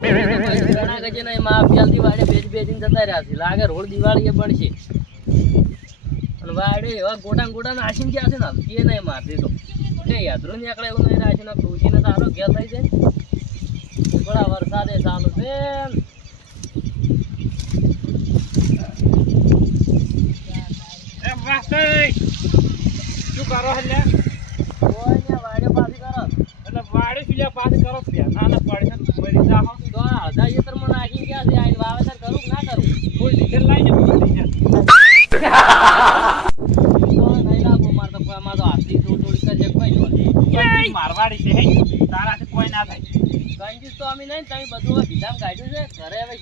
ઘણા એવા ગોટા ગોટા નાસીને ગયા છે ને હાલ, એ નહીં મારતી તો. એ યાદરો નીકળે એવું નહીં રાખ્યું ને કૃષિને સારો ઘેર થઈ જાય. વરસાદે ચાલુ છે. શું કરો એટલે કોઈ ને વાડે પાછી કરો એટલે પીલા કરો ના ના પડે મરી જાહો તો નાખીને ગયા છે આઈને વાવેતર કરું ના કરું? ફૂલ ડીઝલ લાઈ છે ફૂલ ડીઝલ મારવાડી છે તારાથી કોઈ ના થાય. કંજૂસ તો અમે નહીં તમે બધું ભીધામ કાઢ્યું છે. ઘરે હવે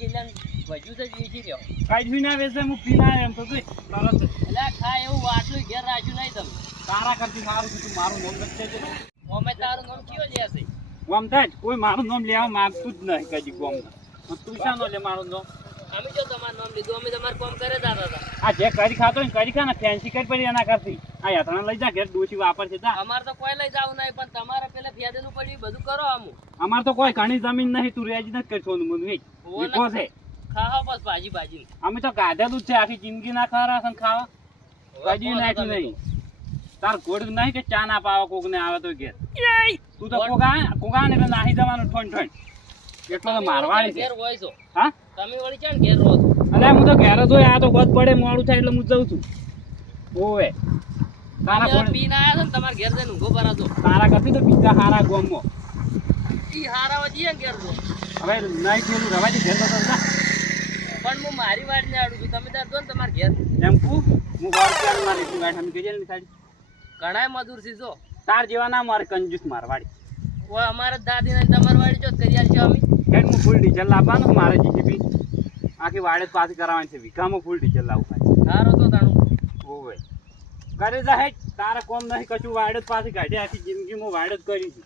છે જીજી રહ્યો. કાઈ ના વેસે હું પીના એમ તો તું તરત એટલે આ એવું આટલું ઘેર રાખ્યું નહીં તમે. તારા કરતી મારું મારું નામ છે અમે તારું નામ કયો છે? ગમતા કોઈ મારું નામ લેવા માંગતું જ નહીં કદી ગમતા તું શાનો લે મારું નામ? અમે જો તમારું નામ લીધું અમે તમારું કામ કરે દાદા હતા. આ જે કરી ખાતો ને કરી ખા ને ફેન્સી કરી પડી એના કરતી આ યાત્રા લઈ જા ઘેર ડોસી વાપર છે જા. અમારે તો કોઈ લઈ જાવ નહીં પણ તમારે પેલા ફેદેલું પડ્યું બધું કરો આમ. અમાર તો કોઈ ઘણી જમીન નહીં તું રેજી નથી કરશો સોનું મને વેચ છે ખાવા બસ ભાજી ભાજી. અમે તો ગાધેલું જ છે આખી જિંદગી ના ખાવા છે ને ખાવા. ભાજી નાખ્યું નહીં. તાર ગોળ નહીં કે ચા ના પાવા કોક ને આવે તો ઘેર. તું તો કોગા કોગા ને નાહી જવાનું ઠોન ઠોન. એટલો તો મારવાડી છે. ઘેર હોય છો. હા? તમે વળી છે ને ઘેર રહો છો. હું તો ઘેર જ હોય આ તો બધ પડે મોડું થાય એટલે હું જઉં છું. ઓવે. તારા તમે ગોળ આયા છો ને તમારે ઘેર જઈને ઊંઘો ભરાતો તારા કરતી તો બીજા હારા ગોમો ઈ હારા ને ઘેર જો હવે નહીં થયેલું રવા દે ઘેર તો પણ હું મારી વાડ ને આડું છું. તમે તાર જો ને તમારા ઘેર. એમ કુ? હું વાડ ચાલ મારી વાડ હમ કહીએ ને સાડી ઘણાય મજૂર છે જો. તાર જેવા ના મારે કંજૂસ મારવાડી ઓ અમારે દાદી ને તમાર વાડી જો કરી આલશો અમે? હેડ હું ફૂલ ડીઝલ લાવવાનું મારે જીસીબી આખી વાડે પાછી કરાવવાની છે વીઘામાં ફૂલ ડીઝલ લાવવું થાય હારો તો તાણું. ઓવે કરે જા હેડ તારે કોમ નહીં કશું વાડે પાછી કાઢી આખી જિંદગીમાં વાડે કરી છે.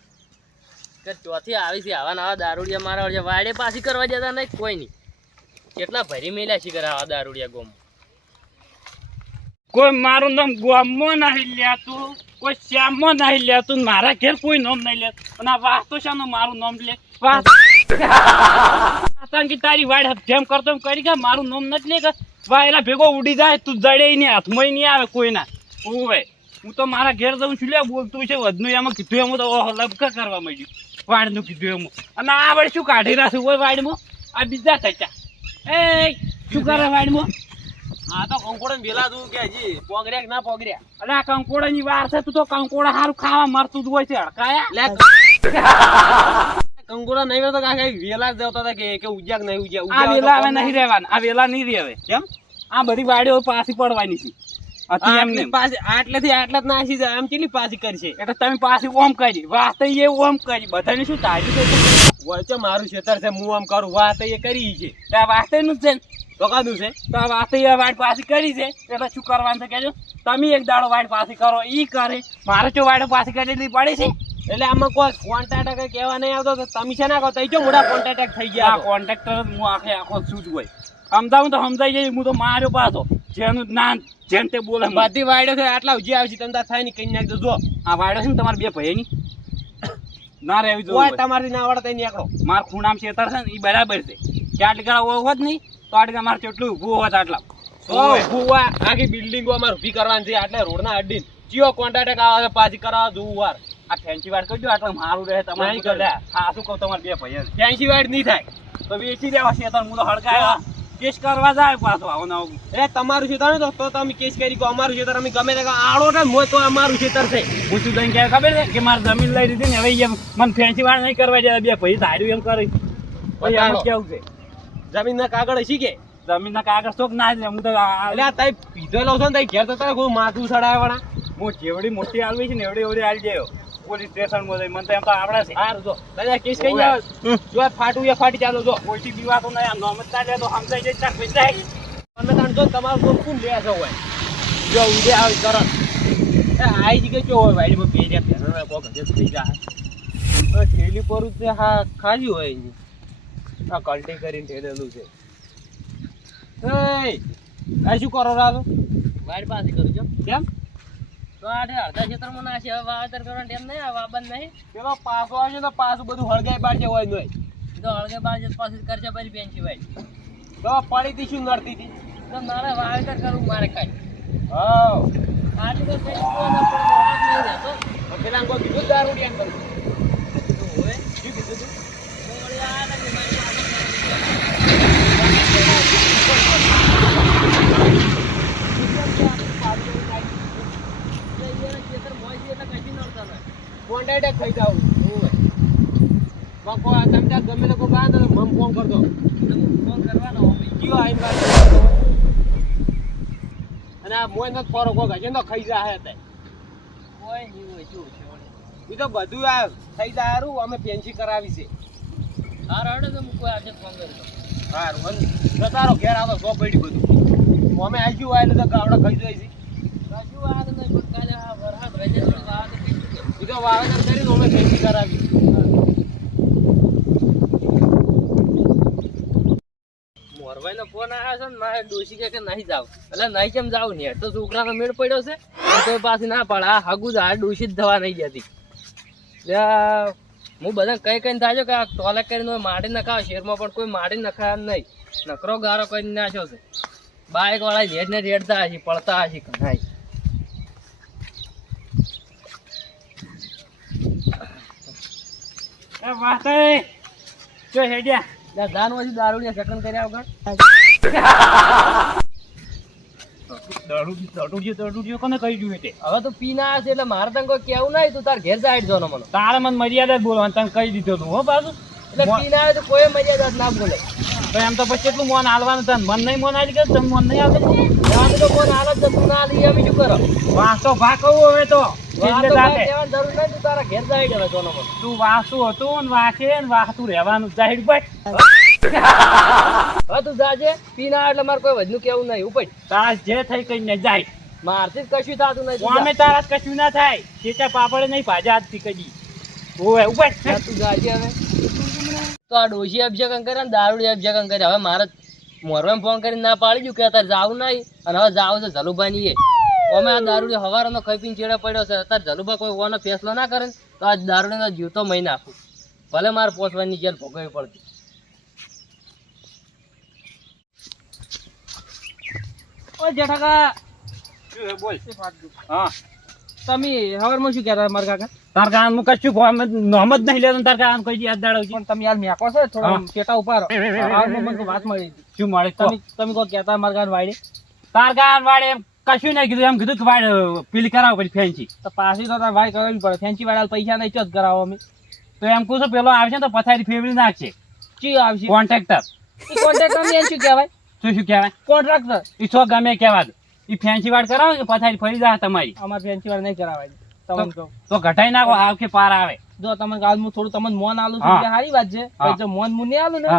કે ચોથી આવી છે આવા નવા દારૂડિયા મારા વળી વાડે પાછી કરવા જતા નહીં કોઈ નહીં. કેટલા ભરી મેલ્યા છે કરે આવા દારૂડિયા ગોમ. કોઈ મારું નામ ગોમમાં નહીં લેતું કોઈ શ્યામમાં નહીં લેતું મારા ઘેર કોઈ નામ નહીં લેતું. અને આ વાસ્તો શાનું મારું નામ લે. વાસ આતંકી તારી વાડ જેમ કરતો એમ કરી ગયા મારું નામ નથી લે વાયરા ભેગો ઉડી જાય, તું જડે નહીં, હાથમાં નહીં આવે કોઈના. ઓવે હું તો મારા ઘેર જઉં છું લે બોલતું છે, વધનું એમાં કીધું, એમ તો લબકા કરવા માંડ્યું. વાડનું કીધું એમ. અને આ વળી શું કાઢી રાખ્યું હોય વાડમાં? આ બીજા થચા એ, શું કરે વાડમાં? હા તો કંકોડો વેલા તું કે હજી પોગર્યા ના પોગર્યા? અલે આ કંકોડાની વાર છે તું તો કંકોડા હારું ખાવા મારતું જ હોય છે કંકોડા નહીં તો કાકા વેલા જ દેવતા હતા કે કે ઉજ્યાક નહીં ઉજ્યા આ વેલા હવે નહીં રહેવાના આ વેલા નહીં રહેવે કેમ? આ બધી વાડીઓ પાછી પડવાની છે. હતી એમને આટલી પાસે આટલેથી આટલા જ નાસી જાય આમ કેટલી પાછી કરશે? એટલે તમે પાછી ઓમ કરી વાસ્તે એ ઓમ કરી બધાને શું વચ્ચે મારું ખેતર છે હું આમ કરું વાત એ કરી છે. તો નું જ છે ને. તો છે? તો આ વાત વાડ પાછી કરી છે. એટલે શું કરવાનું છે કેજો તમે એક દાડો વાડ પાછી કરો એ કરે. મારે જો વાડ પાછી કરેલી પડી છે? એટલે આમાં કોઈ કોન્ટ્રાક્ટ કઈ કહેવા નહીં આવતો તો તમે છે ના કહો તઈ જો મોટા કોન્ટ્રાક્ટ થઈ ગયા આ કોન્ટ્રાક્ટર હું આખે આખો શું જ હોય. સમજાવું તો સમજાઈ જાય હું તો માર્યો પાછો. જેનું જ્ઞાન જેમ તે બોલે બધી વાયડો છે આટલા ઉજી આવશે તમે તાર થાય ને કઈ નાખજો જો આ વાયડો છે ને તમારા બે ભાઈની ના રહેવી જોઈએ તમારી ના વાળા તઈ નીકળો. માર ખૂણામ છેતર છે ને એ બરાબર છે. કે આટલી ગાળા હોત નહીં તો ગાળા મારે કેટલું ઊભું હોત આટલા. ભૂવા આખી બિલ્ડિંગો અમારે ઊભી કરવાની છે આટલે રોડના અડીને. ચિયો કોન્ટ્રાક્ટ આવે છે પાછી જોવું વાર. આ ફેન્સી વાડ કરજો આટલા મારું રહે તમારે નહીં શું કરે? હા શું કહું તમારે બે ભાઈ ત્યાંસી વાડ નહીં થાય. તો વેચી દેવા છે હું તો હડકાયો. કેસ કરવા જાય પાછો આવો ને એટલે તમારું ખેતર ને તો તમે કેસ કરી કહો અમારું ખેતર અમે ગમે તે આડો ને મોય તો અમારું ખેતર છે હું શું ક્યારે ખબર છે કે મારે જમીન લઈ લીધી ને હવે એમ મને ફેન્સી વાડ નહીં કરવા જાય બે ભાઈ ધાર્યું એમ કરે. પછી એમ કેવું છે? જમીન ના કાગળ શીખે જમીનના કાગળ તો ના જ હું તો એટલે તઈ પીધેલો છો ને તઈ ઘેર તો તારે કોઈ માથું સડાય વાળા હું જેવડી મોટી આલવી છે ને એવડી એવડી આલી જાય પોલીસ સ્ટેશનમાં જઈ મને તો એમ તો આવડે છે. હાર જો. તારે કેસ કઈ જાવ જો ફાટું એ ફાટી ચાલો જો. કોઈથી બીવાતો નહીં આમ નોમ જ ના લે તો સમજાઈ જાય ચાલ પૈસા મને તાણ જો તમારું કોમ કોણ લે છે હોય. જો ઉડે આવી કરત એ આઈ જ કે જો હોય વાડીમાં ભેજ્યા ભેના કોક હજે થઈ જાય ઠેલી પર તે હા ખાલી હોય. આ કલ્ટી કરીને ઠેલેલું છે. એ આ શું કરો રાતો? વાડ પાસે કરું છો. કેમ? તો આઠે અડધા ક્ષેત્રમાં નાખી હવે વાવેતર કરવાનું ટેમ નહીં આ વાબન નહીં. પેલો પાસો આવશે તો પાછું બધું હળગાઈ બાળશે હોય નહીં. તો હળગાઈ જત પાસે કરશે પછી પેન્સી ભાઈ તો પડી હતી શું નડતી હતી? તો મારે વાવેતર કરવું મારે કાંઈ હા આટલું તો પેલા કોઈ કીધું દારૂડિયા કરું તો હવે શું કીધું તું તો વળી આ ને કે મારી આગળ જે અહીંયાના ખેતર મોય છે એટલે કશી નડતા નહીં. કોન્ટ્રાક્ટ ખાઈ જાવ બકો તમે ત્યાં ગમે લોકો બાંધો તો મમ ફોન કરતો એટલે હું ફોન કરવાનો હવે. કયો આઈ બાદ અને આ મોય ફરો કોક હજે તો ખાઈ જાય તે. કોઈ નહીં હોય જો. એ તો બધું આ થઈ જાય હારું અમે ફેન્સી કરાવી છે. હાર હડે તો હું કોઈ આજે ફોન કર્યો હાર અને જતારો ઘેર આવતો સો પડી બધું. અમે આજુ આવેલું તો ગાવડા ખાઈ જાય છે. વાત નહીં પણ કાલે આ વરસાદ રજે? એ તો કરી અમે ફેન્સી કરાવી. મોરભાઈનો ફોન આવ્યો છે ને મારે ડોશી કે નહીં જાવ. એટલે નહીં કેમ જાવ ને? તો છોકરાનો મેળ પડ્યો છે. તો પાછી ના પડે. આ હગું જ આ ડોશી જ થવા નહીં જતી હું બધા કઈ કઈ થાય કે આ ટોલેક કરીને માટી નખાવે. શેરમાં પણ કોઈ માટી નખાય નહીં. નકરો ગારો કરીને નાખ્યો છે. બાઇક વાળા નેટ ને રેડતા હશે, પડતા હશે એ વાત, જો હેડ્યા. એટલે જાન પછી દારૂડિયા કર્યા વગર. તાર મને. તારે મને મર્યાદા બોલવાનું તમે કહી દીધો તું હો પાછું. એટલે પીના આવે તો કોઈ મર્યાદા ના બોલે. તો એમ તો પછી એટલું મોન હાલવાનું તને મન નહીં મોન હાલી ગયું તને મન નહીં આવતું તો મોન હાલત તું ના શું કરો. વાંચો ભાગ કહું હવે તો. એટલે તો જાતે. કાંઈ કહેવાની જરૂર નહીં તું તારા ઘેર જાય હવે જોનો તું વાંચું હતું ને વાંચે ને વાંચતું રહેવાનું જાહેર બટ હવે તું જાજે પીને એટલે મારે કોઈ વધનું કેવું નહીં. ઉપર તારા જે થઈ કઈ જાય. મારથી કશું થતું નહીં અમે તારા કશું ના થાય. ચેચા પાપડે નહીં ભાજા આજથી કદી. ઉપર તું જાજે હવે. તો આ ડોશી કરે ને દારૂડી અભિષેક કરે હવે મારે મોરવામ ફોન કરીને ના પાડી દઉં કે અત્યારે જાવું નહીં. અને હવે જાવ છે જલુભાની એ અમે આ દારૂડી હવારનો ખાઈ પીને ચેડે પડ્યો છે. અત્યારે જલુભા કોઈ હોવાનો ફેસલો ના કરે તો આ દારૂડીનો જીવતો મહી નાખું. ભલે મારે પોસવાની જેલ ભોગવવી પડતી ઓ જેઠાકા. બોલ. હા. તમે હવારમાં શું કહેતા મારા કાકા? તાર કાન હું કશું ફોન નોમ જ નહીં લેતો તાર કાન કોઈ યાદ દાડો પણ તમે યાર મેકો છો થોડો હાલમાં મને વાત મળી શું મળે તમે તમે કોઈ કહેતા મારા કાન વાળી તાર કાન વાળે એમ કશું નહીં કીધું. એમ કીધું કે વાળ પેલી કરાવો પછી ફેન્સી. તો પાછી તો તારે વાળી કરવી પડે ફેન્સી વાળા પૈસા નહીં ચોથ કરાવો અમે. તો એમ કહું છું પેલો આવશે તો પથારી ફેરવી નાખશે ચી આવશે? કોન્ટ્રાક્ટર એ કોન્ટ્રાક્ટર ને શું કહેવાય? શું શું કહેવાય? કોન્ટ્રાક્ટર એ છો ગમે કહેવા દો. એ ફેન્સી વાળ કરાવો કે પથારી ફરી જાય તમારી? અમારે ફેન્સી વાળ નહીં કરાવાય. તો ઘટાઈ નાખો આવ કે પાર આવે. જો તમે કાલ હું થોડું તમને મોન આલું છું. સારી વાત છે. જો મોન મું નહીં આલું ને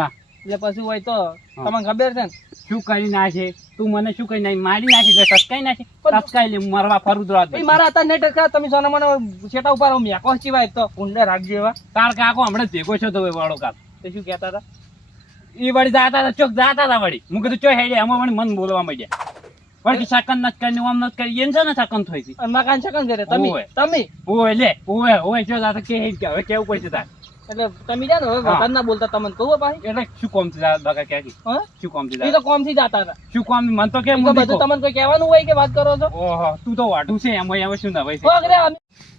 એટલે પછી હોય તો તમને ખબર છે ને શું કરી નાખે? તું મને શું કરી નાખી? મારી નાખી ટસકાઈ નાખી? ટસકાઈ લે મરવા ફરું ભાઈ મારા હતા નેટ ટકા તમે સોના મને છેટા ઉપર મેકો સિવાય તો. કુંડે રાખજો એવા. તાર કાકો હમણાં ભેગો છો તો વાળો કાક. તે શું કહેતા હતા? એ વળી જાતા હતા ચોક જાતા હતા વળી. હું કીધું ચો હેડે અમે વળી મન બોલવા માંડ્યા. વળી શકન નથી કરી આમ નથી કરી એમ છે ને શકન થઈ હતી મકાન શકન કરે તમે તમે. ઓય લે ઓય ઓય જો જાતા કે હે કે હવે કેવું પડશે તાર? એટલે તમે જાણો હવે. વગર ના બોલતા તમને કહું ભાઈ. એટલે શું કોમથી બગા કે શું કોમથી તો કોમથી જતા હતા. શું કોમ મન તો કે એ બધું તમને કોઈ કહેવાનું હોય કે વાત કરો છો? ઓહો તું તો વાઢું છે એમાં એમ શું નવાય છે? હો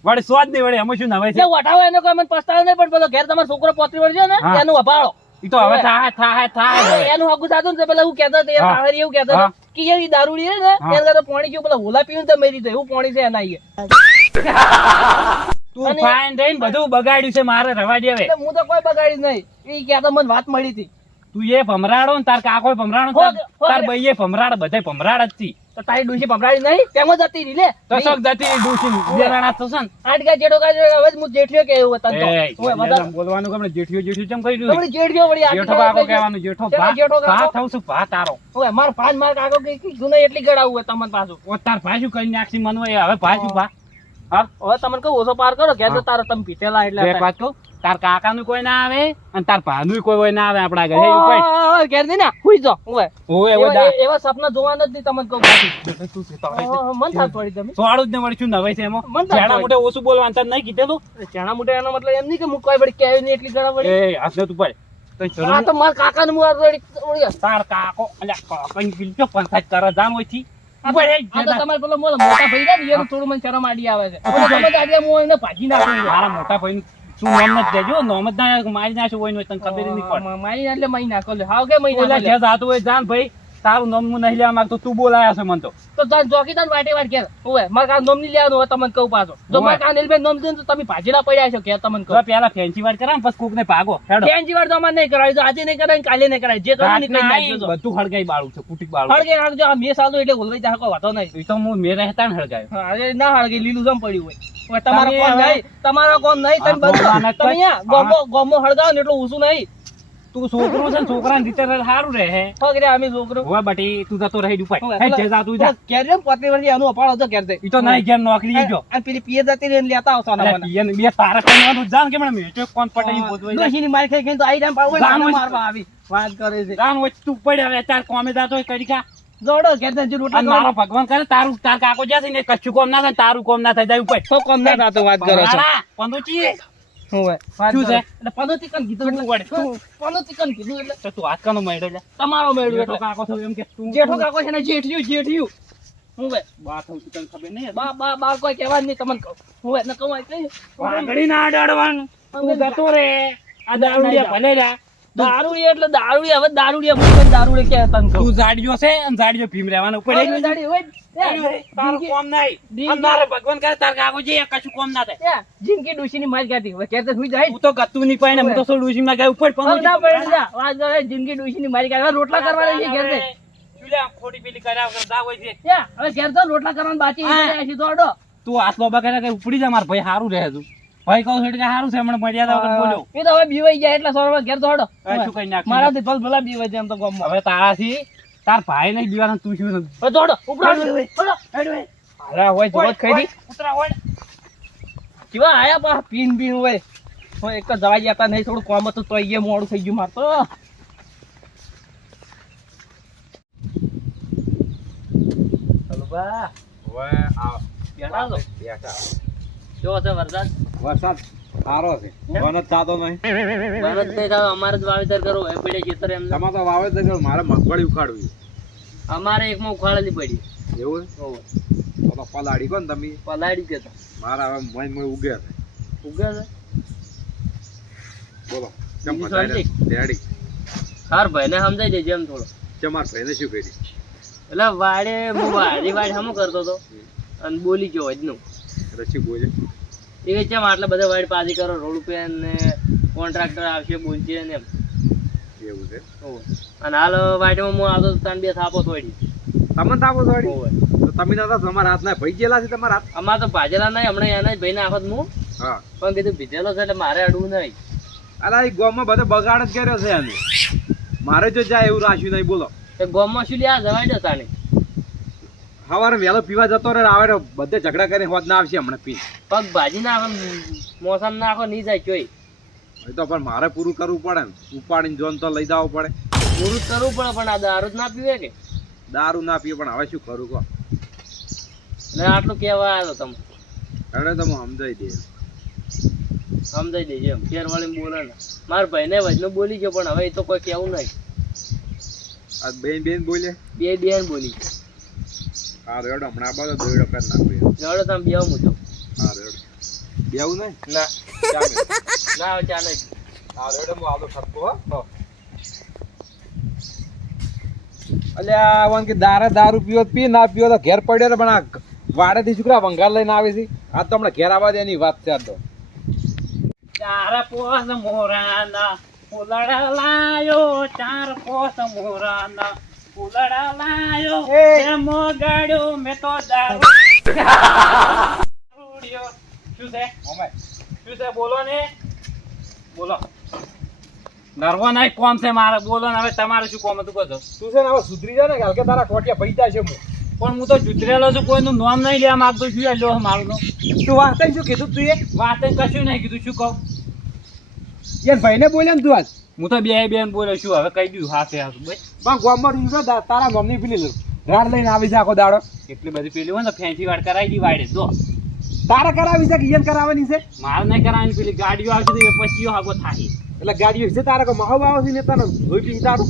વડે સ્વાદ નહીં વડે એમ શું નવાય છે? વટાવો એનો કોઈ મને પસ્તાવો નહીં પણ પેલો ઘેર તમારો છોકરો પોતરી વળજો ને એનું અભાળો. ઈ તો હવે થાય થાય થા એનું હગું સાધું ને પેલા હું કહેતો હતો, એ. પાવરી એવું કહેતો હતો કે ઈ દારૂડી છે ને હા. તો પાણી કેવું પેલા હોલા પીવું તો મેરી તો એવું પાણી છે એના. તું ફાઈન રહીને બધું બગાડ્યું છે મારે રવા દે હવે હું તો કોઈ બગાડ્યું નહીં. એ કહેતો મને વાત મળી હતી. તું એ ભમરાડો ને તાર કાકો ભમરાડો તાર- ભાઈ એ ભમરાડ બધે ભમરાડ જ છી. તો તારી ડૂસી ભમરાડી નહીં? તેમ જ હતી લે. તો શોક જતી ડૂસી બેરાણા થશે ને. આઠ ગા જેઠો હવે હું જેઠિયો કે એવું હતા તો. બોલવાનું કે જેઠિયો જેઠિયો ચમ કહી હમણાં જેઠિયો વળી જેઠો કાકો કહેવાનું જેઠો ભા જેઠો કાકો. થઉં છું ભા તારો. ઓય, માર પાંચ માર કાકો કે કીધું એટલી ગળાવું હોય તમને પાછું. ઓ તાર ભાઈ શું કરી નાખી મન હોય હવે ભાઈ શું ભા હા? હવે તમને કહું ઓછો પાર કરો કે તારો તમે પીતેલા એટલે એક વાત કહું? તાર કાકાનું કોઈ ના આવે અને તાર ભાનું કોઈ હોય ના આવે આપણા ઘરે કઈ? ઘેરની હુઈ જો ઓય. ઓય એવા સપના જોવાના જ નહીં તમને કહું. મન થાત પડી તમે. સોળું જ ને વળી શું નવાય છે એમાં? મન થાત મોટે ઓછું બોલવાનું તાર નહીં કીધેલું? ચાણા મોટે એનો મતલબ એમ નહીં કે હું કોઈ વળી કહેવું નહીં એટલી ગળા વળી. એ હાથ તું પડે તો મારા કાકા ને હું તાર કાકો અલ્યા તો પંચાયત કરે જામ આ તો તમારે પેલો મોટા ભાઈ ને, એનું થોડું મને શરમ આડી આવે છે. ઓલો ગમે તે હું એને ભાજી નાખું મારા મોટા ભાઈ તું નોમ જ દેજો નોમ જ ના મારી નાખ્યું હોય ને તને ખબર નહીં પડે. મારી એટલે મહી નાખો હાવ કે મહી ઓલા નાખો જાતું હોય જાન ભાઈ તારું નામ હું નહીં લેવા માંગતો તું બોલાયા છે મને તો. તો તાર ચોકીદાર વાટે વાટ ઘેર. ઓવે મારે કાં નોમ નહીં લેવાનું હોય તમને કહું પાછો. જો મારે કાં અનિલભાઈ નોમ દે તો તમે ભાજીલા પડ્યા છો ઘેર તમને કહું. પેલા ફેન્સી વાર કરા પછી કોક ને ભાગો ફેન્સી વાર તો અમારે નહીં કરાવી આજે નહીં કરાય કાલે નહીં કરાય. જે કરી નાખજો બધું હળગાઈ બાળું છે કુટીક બાળું હળગે હળગે આ મેં સાલું એટલે હોલવાઈ જાય કોઈ વાતો નહીં. તો હું મે રહેતા ને હળગાયો. અરે ના હળગે લીલું જમ પડ્યું હોય. તમારો તમે કોમ નહીં તમારો કોમ નહીં તમે બધું. તમે ગોમો ગોમો હળગાવો ને એટલું ઊંચું નહીં. તું છોકરો છે ને રીતે સારું રહે હો? કે અમે છોકરો. હવે બટી તું જતો રહી હવે હે જે જાતું જા. ઘેર જેમ પોતે વર્ષે એનું અપાડો હતો ઘેર જઈ. ઈ તો નહીં ઘેર નોકરી જો અને પેલી પિયર જતી રહીને લેતા આવશો આના મને. પિયન બે તારા કહેવાનું જાન કે મને મેચો કોણ પટે બોધવાઈ જાય. ડોશીની માર ખાઈ ખાઈને તો આઈ રામ પાડવું હોય ને ગામ મને જ- મારવા આવી. વાત કરે છે. જાન વચ્ચે તું પડે હવે તાર કોમે જાતો કરી ખા. જોડો ઘેર જઈને રોટલા મારો ભગવાન કરે તારું તાર કાકો જ્યાં છે ને કોમ ના થાય તારું કોમ ના થાય જાય ઉપર. તો કોમ ના થતો વાત કરો છો. પંદુચી. હોવે, વાત શું કરો. છે? એટલે પનો ચિકન કીધું એટલે વળે. તું પનો ચિકન કીધું એટલે. તો તું હાથ કાનો મળ્યો લે. તમારો મેળ્યો એટલે. કાકો થયો એમ કે જેઠો કાકો છે ને જેઠિયું જેઠિયું. બા તને ખબર નહીં બા બા બા કોઈ કહેવા નહીં તમને કહું. હોવે, ને કહું વાઘડી ના અડાડવાનું તું જતો રે આ દારૂડિયા ભલે જા દારૂડિયા એટલે દારૂડી હવે દારૂડી મૂકે દારૂડી કે તને તું જાડિયો છે અને જાડિયો ભીમ રહેવાનો. ઉપર હોય તારું કોમ નહીં. જિંદગી- ભગવાન કરે તાર કાકો જે કશું કોમ ના થાય. જિંદગી ડૂસીની માર ખાધી. હવે ક્યારે તો સુઈ જાય. હું તો ગતું પાય હું તો ગયા? ઉપર ના પડે જા. વાત કરે જિંદગી ડૂસીની મારી ખાધી. રોટલા કરવાના છે ઘેર જઈ. ખોટી પેલી કર્યા વગર હોય છે. હવે ઘેર તો રોટલા કરવાનું બાકી છે, તો તું હાથ લોબા કે ઉપડી જા માર ભાઈ સારું રહે તું. ભાઈ કહું છું કે સારું છે હમણાં મર્યાદા વગર બોલ્યો. એ તો હવે બીવાઈ જાય એટલે સવારમાં ઘેર દોડો શું કરી નાખ્યું? મારાથી ભલ ભલા બીવાય છે એમ તો ગમ હવે તારાથી તાર ભાઈ નહીં દીવાના તું શું નથી દોડો ઉપડો, અરે હોય જોવો જ ખાઈ દી. ઉતરા હોય. કેવા આયા પા પીન પીન હોય. હું એક તો જવા જતા નહીં થોડું કોમ હતું તો અહીંયા મોડું થઈ ગયું મારતો. હલો બા. બેઠા છો? કેવો છે વરસાદ? વરસાદ સારો છે. વન થતો નહીં. વરસાદ નહીં થાય અમારે જ વાવેતર કરવું હોય પડે ખેતર એમ. તમારે તો વાવેતર કરો, મારે મગફળી ઉખાડવી. અમારે એકમાં ઉખાડેલી પડી. એવું તો તો પલાળી તમે. પલાળી ગયો મારા હવે મોય મોય ઉગે છે. ઉગે છે? બોલો બીજું ચમ ડેડી હાર ભાઈ ને સમજાઈ દેજે એમ થોડો. ચમાર ભાઈને શું કરી? એટલે વાડે હું વાડી વાડી હમું કરતો તો અને બોલી ગયો આજનું. રસી બોલે એ કે આટલા બધા વાઈડ પાછી કરો રોડ ઉપર ને કોન્ટ્રાક્ટર આવશે બોલશે ને એમ. એવું છે. અને હાલ વાડીમાં હું આવતો તો બે થાપો થોડી તમે થાપો થોડી. તો તમે નતા તમારા હાથ ના ભાઈ ગયેલા છે તમારા હાથ? અમારે તો ભાજેલા નહીં હમણાં એના જ ભાઈને આખત હું હા. પણ કીધું ભીજેલો છે એટલે મારે અડવું નહીં. અલા એ ગામમાં બધો બગાડ જ કર્યો છે એને. મારે જો જાય એવું રાખ્યું નહીં બોલો. કે ગોમમાં શું લ્યા જવાય દો તાને સવારે વહેલો પીવા જતો રહે આવે બધે ઝઘડા કરીને હોત ના આવશે હમણાં પી. પગ ભાજી નાખો મોસમ નાખો નહીં જાય કોઈ એ તો પણ મારે પૂરું કરવું પડે ને. ઉપાડીને જોન તો લઈ જવું પડે. પૂરું કરવું પડે પણ આ દારૂ જ ના પીવે કે? દારૂ ના પીવે પણ હવે શું કરું કહો. ને આટલું કહેવા આવ્યો તમે. હવે તો હું સમજાઈ દે સમજાઈ દેજો એમ. ફેર વળીને બોલે ને. મારા ભાઈને વજનો બોલી ગયો પણ હવે એ તો કોઈ કેવું નહીં. આ બેન બેન બોલે. બે બેન બોલી ગયો. હા રેડ હમણાં બધો દોડો કરી નાખ્યો જોડો તમે બેવ મૂકો હા રેડ. બેવું નહીં? ના ના હવે ચાલે હા રેડ હું આવતો સરખો હો. અલ્યા વન કે દારે દારૂ પીવો પી ના પીવો તો ઘેર પડ્યો પણ આ વાડેથી છોકરા વંગાર લઈને આવે છે. આ તો હમણાં ઘેર આવવા દે એની વાત છે આ તો. ચાર પોસ મોરાના ફૂલડ લાયો ચાર પોસ મોરાના. ફૂલડા લાયો. એ. એ મોગાડ્યો મેં તો દારૂ. દારૂડિયો. શું છે? શું છે? બોલો ને. બોલો. નરવો નહીં કોમ છે મારે. બોલો ને હવે તમારે શું કોમ હતું કહો તું છે ને હવે સુધરી જાય ને કે તારા ટોટિયા ભઈ જાય છે હું પણ હું તો જુતરેલો છું કોઈનું નામ નહીં લેવા માંગતો છું લો મારું તું વાત શું કીધું તું એ? વાત કશું નહીં કીધું શું કહું? યાર ભાઈને બોલ્યો ને તું આજ. હું તો બે બેન બોલે છું હવે કહી દઉં હાથે હાથ બસ પણ ગોમર દા- તારા મમ્મી પેલી રાડ લઈને આવી છે આખો દાડો. એટલી બધી પેલી હોય ને ફેન્સી વાડ કરાવી દી વાડે જો. તારે કરાવી છે કે ઈયન કરાવવાની છે? મારે નહીં કરાવવાની પેલી ગાડીઓ આવશે તો એ પછી હાગો થાય. એટલે ગાડીઓ છે તારે કોઈ મહાવ આવે છે ને તને ધોઈ પી તારું?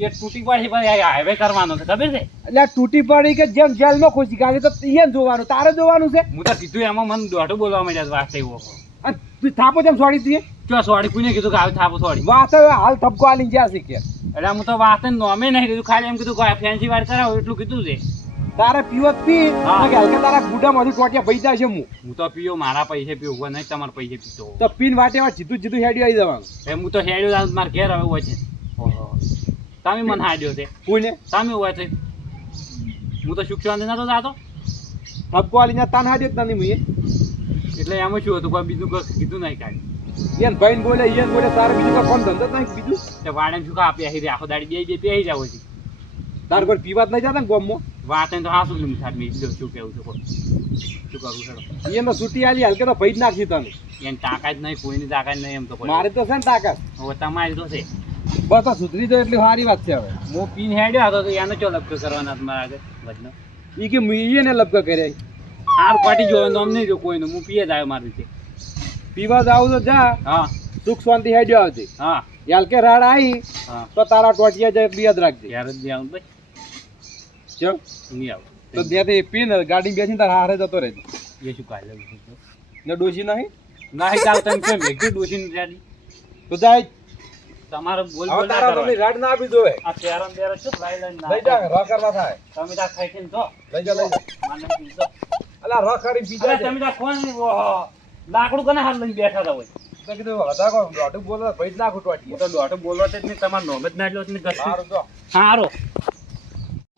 એ તૂટી પડી પણ હાઈવે કરવાનો છે ખબર છે? એટલે તૂટી પડી કે જેમ જેલમાં ખુશી ગાડી તો ઈયન જોવાનું તારે જોવાનું છે? હું તો કીધું એમાં મને દોઢું બોલવા માંડ્યા વાત એવો. તું થાપો જેમ છોડી દીધી? ચો સોડી? કોઈને કીધું કે આવી થાપો વાત હાલ ધબકો આલી જ્યાં છે કે. એટલે હું તો વાત નોમે નહીં કીધું ખાલી એમ કીધું કે ફેન્સી વાર કરાવો એટલું કીધું છે. તારે પીવો પી. કે હલકા તારા ગુડામાંથી ટોટિયા ભઈ જાય છે હું હું તો પીયો મારા પૈસે પીવું હોય નહીં તમારા પૈસે પીતો તો પીન વાટે જીતું જીતું હેડી આવી જવાનું. હું તો હેડ્યો મારા ઘેર હવે હોય છે. ઓહો. તમે મને હાડ્યો છે. કોઈને? તમે હોય છે. હું તો સુખ શાંતિ નતો જાતો. ધબકો આલી ના તાન હાડ્યો તને મુએ. એટલે એમાં શું હતું? કોઈ બીજું કીધું નહીં કાંઈ. એન ભાઈ બોલે ઈયન બોલે તારે બીજું કોમ ધંધો નહીં બીજું? તે વાડે શું કા આપી? આખી આખો દાડી બે બે પહેરી જાવ છે તાર પર પીવા જ નહીં જતા ગોમમાં? વાત તો હાસુ લીમ થાત મે મેં શું કેવું છું શું કરું છે ઈયન તો છૂટી આલી હલકે તો ભઈ જ નાખી તને. એન તાકાત નહીં કોઈની તાકાત નહીં એમ તો મારે તો છે ને તાકાત. હવે તમારી તો છે. બસ આ સુધરી જાય એટલી સારી વાત છે હવે. હું પીન હેડ્યો હતો તો એને ચો લપકો કરવાના તમારા મારા આગળ વજનો. ઈ કે મે ને લપકો કરે આર પાટી જોયો તો અમને જો કોઈનો હું પીએ જ આવ્યો મારી રીતે. પીવા જાવ તો જા. હા. સુખ શાંતિ હેડ્યો આવજે. હા. હલકે રાડ આવી તો તારા ટોટિયા જાય યાદ રાખજે. યાર જ આવું ભાઈ. ચલ નહીં આવું. તો ત્યાંથી પીન ગાડી બેસીને તારા હારે જતો રહેજે. એ શું કાલે ને ડોસી નહીં? ના જાવ તમે કેમ? એકલી ડોસીને રેડી તો જાય. તમારો બોલ બોલ તારા તમને રાડ ના આપી દોવે આ તેરમ તેરમ શું લઈ લઈ ના લઈ જા રો કરવા થાય. તમે તા ખાઈ કે તો લઈ જા લઈ જા. માને પીજો અલા રો કરી પી જા તમે તા કોણ ઓહો, લાકડું કને હાલ લઈને બેઠા હતા હોય? તો કીધું હતા કો દોઢું બોલો ભઈ જ નાખું હું તો દોઢો બોલવા જ નહીં તમારે નોમ જ ના એટલો જ સારું તો હારો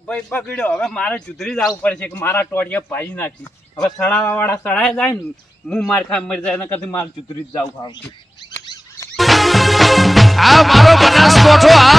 ભાઈ પકડ્યો હવે મારે જુદરી જ આવવું પડશે કે મારા ટોટિયા પાડી નાખી. હવે સડાવા વાળા સડાય જાય ને હું માર ખા મરી જાય એના કરતી મારે જુદરી જ જવું આવશે આ મારો બનાસકોઠો આ